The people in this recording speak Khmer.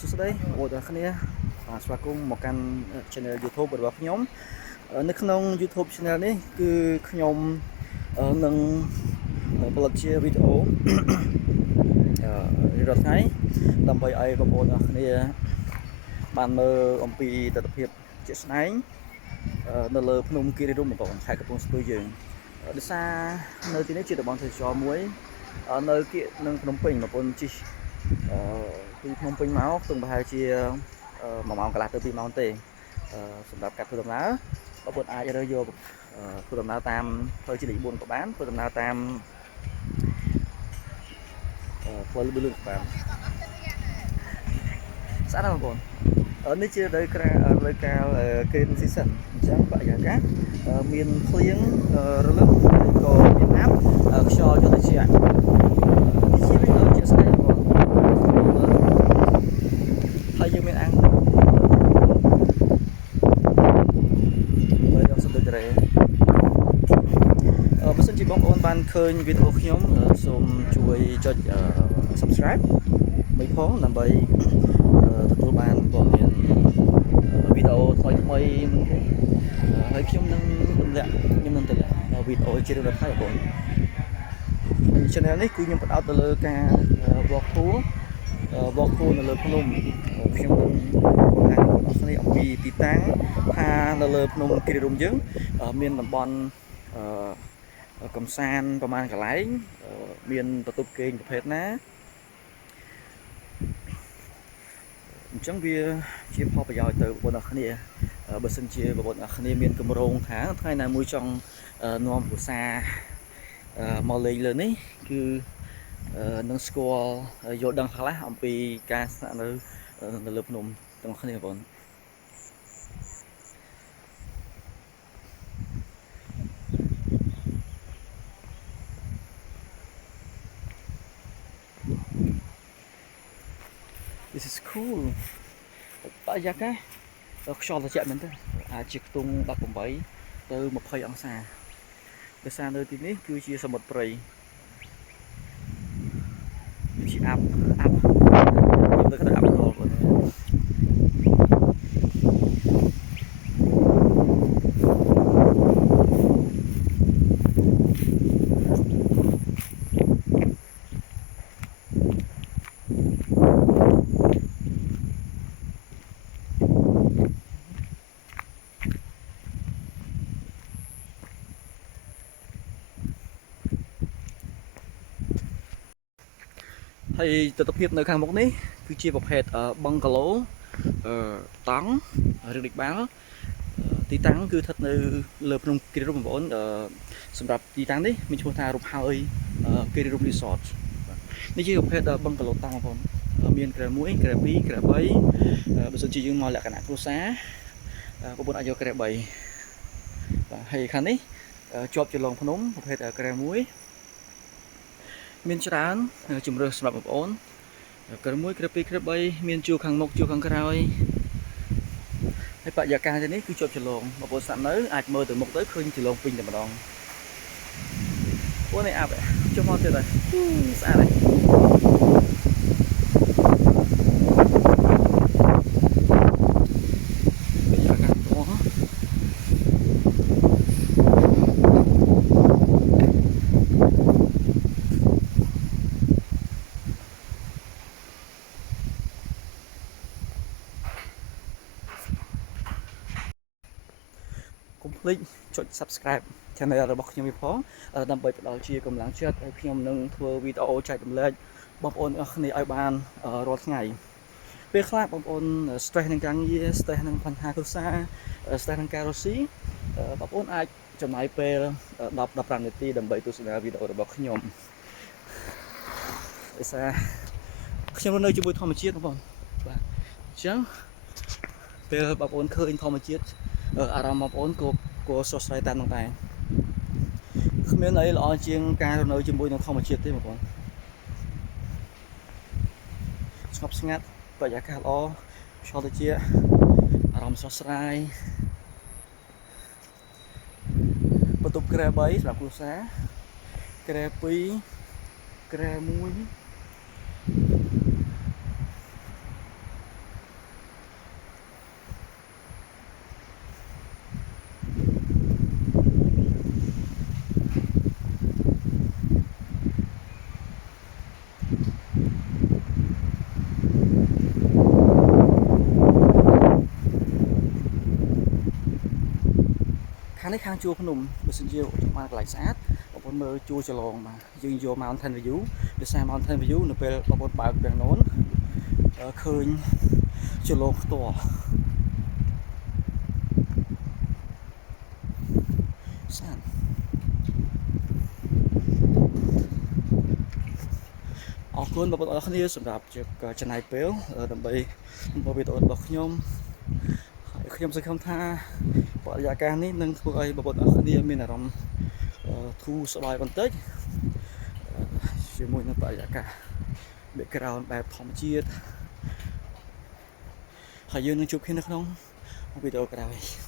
សួស្តីបងប្អូនទាំងគ្នាស្វាគមន៍មកកាន់ channel YouTube របស់ខ្ញុំនៅក្នុង YouTube channel នេះគឺខ្ញុំនឹងផលិតជាវីដេអូរាល់ថ្ងៃដើម្បីឲ្យបងប្អូនទាំងគ្នាបានមើលអំពីទស្សនវិជ្ជាជាក់ស្ដែងនៅលើភ្នំគិរីរម្យបងប្អូនខេត្តកំពង់ស្ពឺយើងដោយសារនៅទីនេះជាតំបន់ទេសចរណ៍មួយនៅគៀកនឹងភ្នំពេញបងប្អូនជិះពីភ្នំពេញមកខ្ទង់ប្រហែលជា1 ម៉ោងកន្លះទៅ2 ម៉ោងទេសម្រាប់ការធ្វើដំណើរបងប្អូនអាចរើសយកធ្វើដំណើរតាមផ្លូវជាតិលេខ 4 ក៏បានធ្វើដំណើរតាមផ្លូវលឿនក៏បានស្អាតណាស់បងប្អូននេះជារដូវកាល green season អញ្ចឹងបរិយាកាសមានភ្លៀងរលឹមក៏មានអាប់ខ្យល់ចូលត្រជាក់នេះជាវីដេអូជាក់ស្ដែងបងប្អូនហើយយើងមានអាំងហើយដល់សុទ្ធទៅរេបើសិនជាបងប្អូនបានឃើញវីដេអូខ្ញុំសូមជួយចុច subscribe មួយផងដើម្បីទទួលបានព័ត៌មានវីដេអូថ្មីហើយខ្ញុំនឹងទម្លាក់វីដេអូជារៀងរាល់ថ្ងៃបងប្អូន channel នេះគឺខ្ញុំផ្ដោតទៅលើការ walk tour នៅលើភ្នំខ្ញុំនឹងបង្ហាញបងប្អូនគ្នាអំពីទីតាំងថានៅលើភ្នំគិរីរម្យយើងមានតំបន់កំសាន្តប្រមាណកន្លែងមានបន្ទប់គេងប្រភេទណាអញ្ចឹងវាជាផលប្រយោជន៍ទៅបងប្អូនទាំងគ្នាបើសិនជាបងប្អូនទាំងគ្នាមានគម្រោងថាថ្ងៃណាមួយចង់នាំគ្រួសារមកលេងលើនេះគឺនឹងស្គាល់យល់ដឹងខ្លះអំពីការស្នាក់នៅលើភ្នំទាំងគ្នាបងប្អូនThis is cool បរិយាកាសខ្យល់ត្រជាក់មែនទេអាចជាខ្ទង់18ទៅ20អង្សាដោយសារនៅទីនេះគឺជាសមុទ្រព្រៃជាអាប់ទៅក្នុងអាប់តលបងហើយទស្សនវិជ្ជានៅខាងមុខនេះគឺជាប្រភេទបឹងកាឡូតង់ឬដូចបាល់ទីតាំងគឺស្ថិតនៅលើភ្នំគិរីរម្យបងប្អូនសម្រាប់ទីតាំងនេះមានឈ្មោះថារូបហើយគិរីរម្យ resort នេះជាប្រភេទបឹងកាឡូតង់បងប្អូនមានក្រែ1ក្រែ2ក្រែ3បើសិនជាយើងមកលក្ខណៈគ្រួសារបងប្អូនអាចយកក្រែ3បាទហើយខាងនេះជាប់ជាឡងភ្នំប្រភេទក្រែ1មានច្រើនជំរឿសសម្រាប់បងប្អូនក្រែ1ក្រែ2ក្រែ3មានជួរខាងមុខជួរខាងក្រោយហើយបរិយាកាសទីនេះគឺជាប់ចលងបងប្អូនស្នាក់នៅអាចមើលទៅមុខទៅឃើញចលងពេញតែម្ដងអូនេះអាប់ចុះមកទៀតហើយស្អាតហើយកុំភ្លេចចុច subscribe channel របស់ខ្ញុំផងដើម្បីផ្ដល់ជាកម្លាំងចិត្តឲ្យខ្ញុំនឹងធ្វើវីដេអូចែករំលែកបងប្អូនអរគ្នាឲ្យបានរាល់ថ្ងៃពេលខ្លះបងប្អូន stress នឹងការងារ stress នឹងបញ្ហាគ្រួសារ stress នឹងការរស់ស៊ីបងប្អូនអាចចំណាយពេល10-15 នាទីដើម្បីទស្សនាវីដេអូរបស់ខ្ញុំដោយសារខ្ញុំនៅជាមួយធម្មជាតិបងប្អូនបាទអញ្ចឹងពេលបងប្អូនឃើញធម្មជាតិអារម្មណ៍បងប្អូនក៏ស្រស់ស្រាយតាមនឹងដែរគ្មានអីល្អជាងការរស់នៅជាមួយនឹងធម្មជាតិទេបងប្អូនស្ងប់ស្ងាត់បរិយាកាសល្អខ្យល់ត្រជាក់អារម្មណ៍ស្រស់ស្រាយបន្ទប់ក្រែ3សម្រាប់គ្រួសារក្រែ2ក្រែ1 ខាងនេះខាងជួរភ្នំបើសិនជាចង់បានកន្លែងស្អាតបងប្អូនមើលជួរចលងមកយើងយក Mountain View ដោយសារ Mountain View នៅពេលបងប្អូនបើកទាំងនោះឃើញចលងផ្ទាល់ស្អាតអរគុណបងប្អូនអរគ្នាសម្រាប់ចំណាយពេលដើម្បីមើលវីដេអូរបស់ខ្ញុំហើយខ្ញុំសង្ឃឹមថាបរិយាកាសនេះនឹងធ្វើឲ្យបងប្អូនអរគ្នាមានអារម្មណ៍ធូរស្បើយបន្តិចជាមួយនឹងបរិយាកាស background បែបធម្មជាតិហើយយើងនឹងជួបគ្នានៅក្នុងវីដេអូក្រោយ